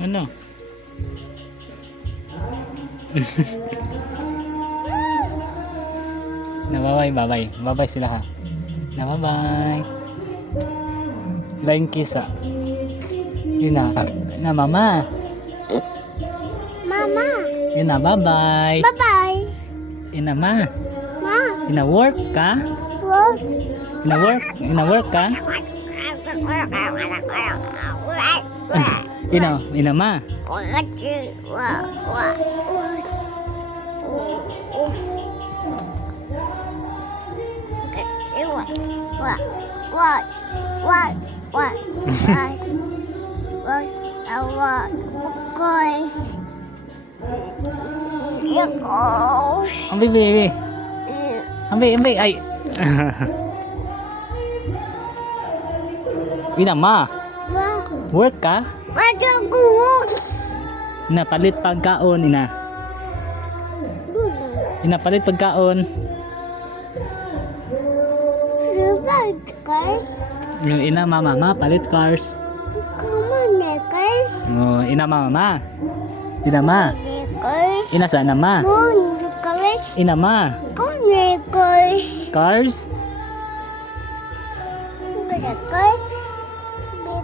Ano? Bye-bye sila ha. Bye-bye. Flying kiss ah. Yun na mama. Mama. Yun na, bye-bye. Bye-bye. Yun na ma. Ma. Yun na work ka? Work. Yun na work ka? Yun na ma. Ambil, ay. Ina ma, work ka? Ina, palit pagkaon, ina. Ina, palit pagkaon. Yung ina, mama, palit cars. Oh, ina, mama. Ina, ma. Ina, sana ma. Ina, ma. Cars. Cars.